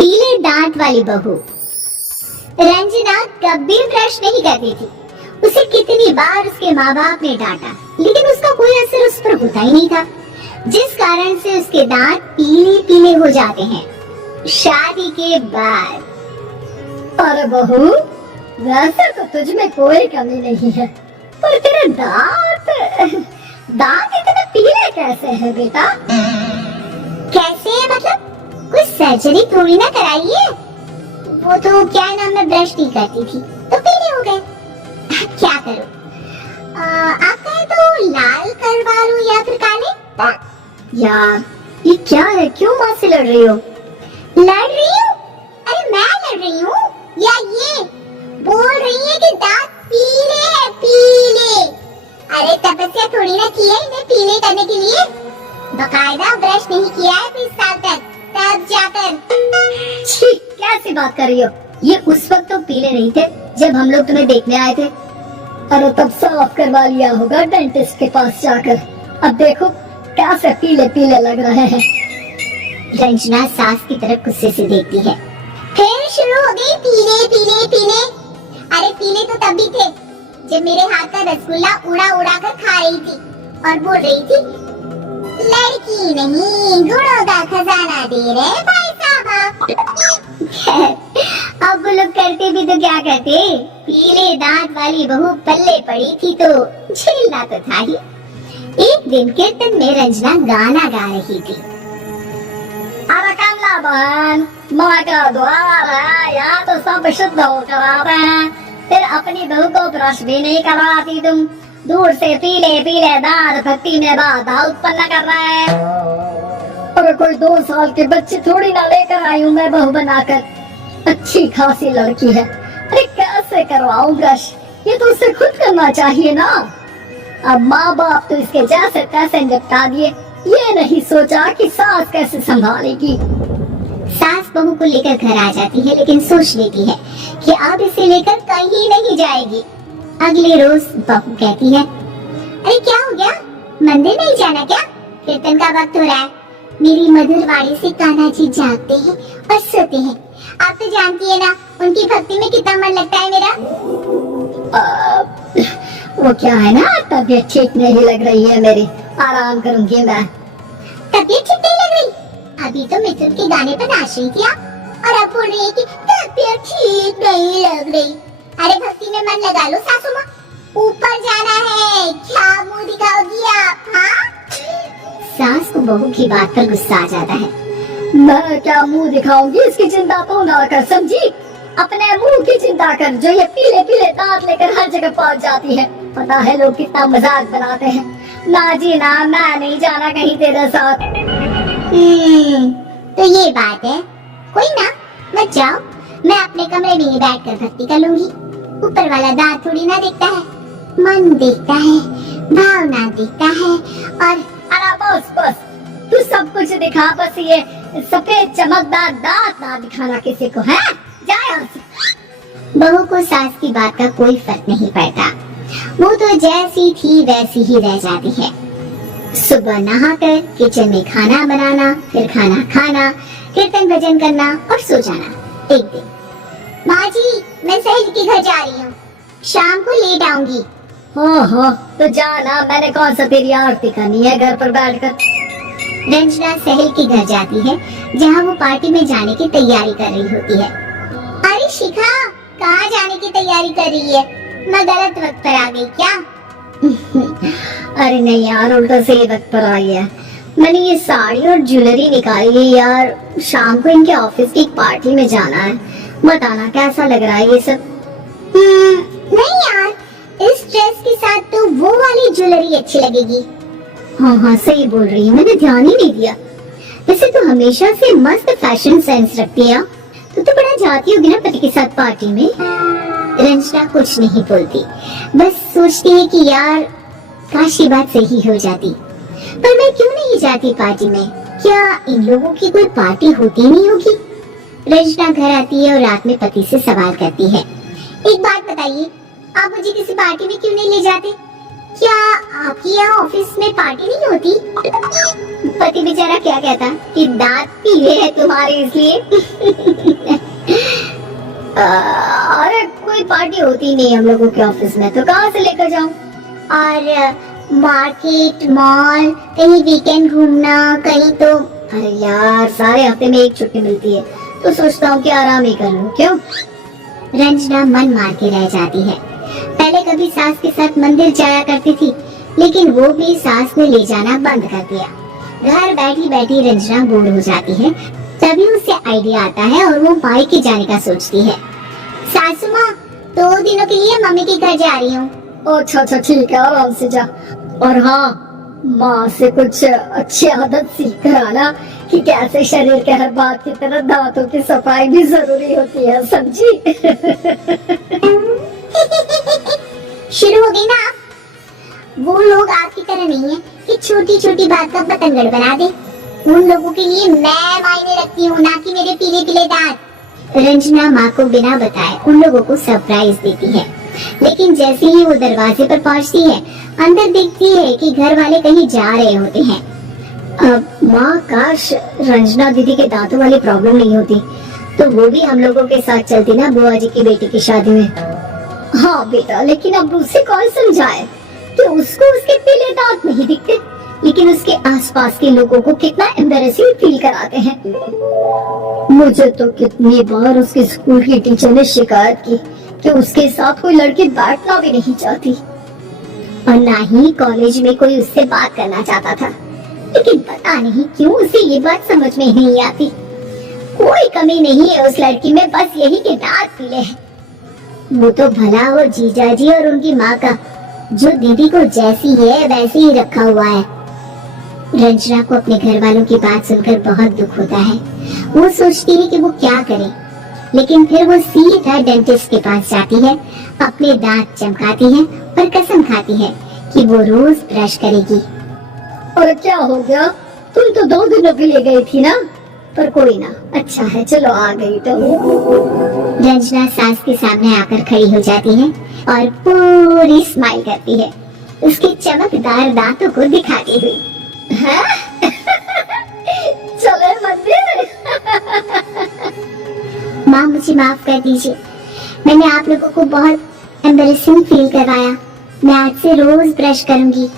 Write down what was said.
पीले दांत वाली बहू। रंजना कभी ब्रश नहीं करती थी। उसे कितनी बार उसके माँ बाप ने डांटा, लेकिन उसका कोई असर उस पर होता ही नहीं था, जिस कारण से उसके दांत पीले पीले हो जाते हैं। शादी के बाद। अरे बहू, वैसे तो तुझ में कोई कमी नहीं है, पर तेरे दांत इतने पीले कैसे हैं बेटा? कैसे है मतलब? कुछ सर्जरी थोड़ी ना कराई है। वो तो क्या नाम, मैं ब्रश नहीं करती थी तो पीले हो गए। क्या करूं? आप कहें तो लाल करवा लूं या फिर काले? यार ये क्या है, क्यों माँ से लड़ रही हो? लड़ रही हूँ? अरे मैं लड़ रही हूँ या ये बोल रही है कि दांत पीले हैं, पीले। अरे तपस्या थोड़ी ना की है इन्हें पीले करने के लिए। बकायदा ब्रश नहीं किया है 20 साल तक, तब जाकर। छी, कैसी बात कर रही हो? ये उस वक्त तो पीले नहीं थे जब हम लोग तुम्हें देखने आए थे। अरे तब साफ करवा लिया होगा डेंटिस्ट के पास जाकर। अब देखो कैसे पीले पीले लग रहे हैं। रंजना सास की तरफ गुस्से से देखती है। फिर शुरू हो गई पीले पीले पीले। अरे पीले तो तब भी थे जब मेरे हाथ का रसगुल्ला उड़ा उड़ा कर खा रही थी और बोल रही थी, लड़की नहीं गुणों का खजाना दे रहे भाई साहब। अब वो लोग करते भी तो क्या करते, पीले दांत वाली बहू पल्ले पड़ी थी तो झेलना तो था ही। एक दिन कीर्तन में रंजना गाना गा रही थी। अरे कमला बहन, माँ का द्वार है, यहाँ तो सब शुद्ध होकर आते हैं, फिर अपनी बहू को ब्रश भी नहीं करवाती तुम। दूर से पीले पीले दांत भक्ति में बाधा उत्पन्न कर रहे हैं। अरे कोई 2 साल के बच्चे थोड़ी ना लेकर आई हूँ मैं बहू बनाकर। अच्छी खासी लड़की है, अरे कैसे करवाऊं ब्रश? ये तो उसे खुद करना चाहिए ना। अब माँ बाप तो इसके जैसे तैसे निपटा दिए, ये नहीं सोचा कि सास कैसे संभालेगी। सास बहू को लेकर घर आ जाती है, लेकिन सोच लेती है कि अब इसे लेकर कहीं नहीं जाएगी। अगले रोज बहू कहती है, अरे क्या हो गया, मंदिर नहीं जाना क्या? कीर्तन का वक्त हो रहा है। मेरी मधुर वाणी से कान्हा जी जागते हैं और सोते हैं। आप तो जानती है ना उनकी भक्ति में कितना मन लगता है मेरा। वो क्या है ना, तबीयत ठीक नहीं लग रही है मेरी, आराम करूंगी मैं। तबीयत ठीक नहीं लग रही? अभी तो मिथुन के गाने पर नाच रही थी आप, और अब बोल रही है कि तबीयत ठीक नहीं लग रही। अरे भक्ति में मन लगा लो सासू माँ, ऊपर जाना है, क्या मुंह दिखाओगी आप? हाँ? सास को बहू की बात पर गुस्सा आ जाता है। मैं क्या मुंह दिखाऊंगी, इसकी चिंता तो ना कर, समझी? अपने मुंह की चिंता कर, जो ये पीले पीले दांत लेकर हर जगह पहुंच जाती है। पता है लोग कितना मजाक बनाते हैं। ना जी ना, मैं नहीं जाना कहीं तेरे साथ। तो ये बात है, कोई ना, मत जाओ, मैं अपने कमरे में ही बैठकर भक्ति कर लूंगी। ऊपर वाला दांत थोड़ी ना देखता है, मन देखता है, भावना देखता है। और अरे बस बस, तू सब कुछ दिखा, बस ये सफेद चमकदार दांत ना दिखाना किसी को, है? जा यहाँ से। बहू को सास की बात का कोई फर्क नहीं पड़ता, वो तो जैसी थी वैसी ही रह जाती है। सुबह नहाकर किचन में खाना बनाना, फिर खाना खाना, कीर्तन भजन करना और सो जाना। एक दिन, माँ जी मैं सहेली के घर जा रही हूँ, शाम को लेट आऊंगी। हो तो जाना, मैंने कौन सा तेरी आरती करनी है घर पर बैठकर। रंजना सहेली के घर जाती है, जहाँ वो पार्टी में जाने की तैयारी कर रही होती है। अरे शिखा, कहाँ जाने की तैयारी कर रही है? मैं गलत वक्त पर आ गई क्या? अरे नहीं यार, उल्टा सही वक्त पर आई है। मैंने ये साड़ी और ज्वेलरी निकाली है यार, शाम को इनके ऑफिस की एक पार्टी में जाना है। बताना कैसा लग रहा है ये सब? नहीं यार, इस ड्रेस के साथ तो वो वाली ज्वेलरी अच्छी लगेगी। हाँ सही बोल रही है, मैंने ध्यान ही नहीं दिया। वैसे तो हमेशा से मस्त फैशन सेंस रखती है, तो बड़ा जाती होगी ना पति के साथ पार्टी में। रंजना कुछ नहीं बोलती, बस सोचती है कि यार काश ये बात सही हो जाती, पर मैं क्यों नहीं जाती पार्टी में? क्या इन लोगों की कोई पार्टी होती नहीं होगी? रंजना घर आती है और रात में पति से सवाल करती है, एक बात बताइए, आप मुझे किसी पार्टी में क्यों नहीं ले जाते? क्या आपके यहाँ ऑफिस में पार्टी नहीं होती? पति बेचारा क्या कहता कि दांत पीले हैं तुम्हारे इसलिए। अरे कोई पार्टी होती नहीं हम लोगों के ऑफिस में, तो कहाँ से लेकर जाऊं? और मार्केट, मॉल, कहीं वीकेंड घूमना कहीं तो। अरे यार सारे हफ्ते में एक छुट्टी मिलती है, तो सोचता हूँ कि आराम ही कर लूं। क्यों? रंजना मन मार के रह जाती है। पहले कभी सास के साथ मंदिर जाया करती थी, लेकिन वो भी सास ने ले जाना बंद कर दिया। घर बैठी बैठी रंजना बोर हो जाती है। तभी उसे आइडिया आता है और वो मायके जाने का सोचती है। सासू माँ, 2 दिनों के लिए मम्मी के घर जा रही हूँ। अच्छा ठीक है, आराम से जा। और हाँ, माँ से कुछ अच्छी आदत सीख कर आना कि कैसे शरीर के हर बात की तरह दांतों की सफाई भी जरूरी होती है, समझी? शुरू हो गई ना आप? वो लोग आपकी तरह नहीं है कि छोटी छोटी बात का बतंगड़ बना दे। उन लोगों के लिए मैं मायने रखती हूँ, ना कि मेरे पीले पीले दांत। रंजना माँ को बिना बताए उन लोगों को सरप्राइज देती है, लेकिन जैसे ही वो दरवाजे पर पहुँचती है, अंदर देखती है कि घर वाले कहीं जा रहे होते हैं। माँ, काश रंजना दीदी के दांतों वाली प्रॉब्लम नहीं होती, तो वो भी हम लोगों के साथ चलती ना बुआ जी की बेटी की शादी में। हाँ बेटा, लेकिन अब उसे कौन समझाए कि उसको उसके पीले दांत नहीं दिखते, लेकिन उसके आसपास के लोगों को कितना एम्बैरेसिंग फील कराते हैं। मुझे तो कितनी बार उसके स्कूल की टीचर ने शिकायत की कि उसके साथ कोई लड़की बैठना भी नहीं चाहती, और ना ही कॉलेज में कोई उससे बात करना चाहता था। लेकिन पता नहीं क्यों उसे ये बात समझ में नहीं आती। कोई कमी नहीं है उस लड़की में, बस यही कि दांत पीले हैं। वो तो भला हो जीजाजी और उनकी माँ का, जो दीदी को जैसी है वैसे ही रखा हुआ है। रंजना को अपने घर वालों की बात सुनकर बहुत दुख होता है। वो सोचती है कि वो क्या करे, लेकिन फिर वो सीधा डेंटिस्ट के पास जाती है, अपने दांत चमकाती है और कसम खाती है कि वो रोज ब्रश करेगी। और क्या हो गया? तुम तो 2 दिनों के लिए गई थी ना? पर कोई ना, अच्छा है, चलो आ गई तो। रंजना सास के सामने आकर खड़ी हो जाती है और पूरी स्माइल करती है, उसके चमकदार दांतों को दिखाती हुई। चले मंदिर। माँ, मुझे माफ कर दीजिए, मैंने आप लोगों को बहुत एम्बैरेसिंग फील करवाया। मैं आज से रोज ब्रश करूंगी।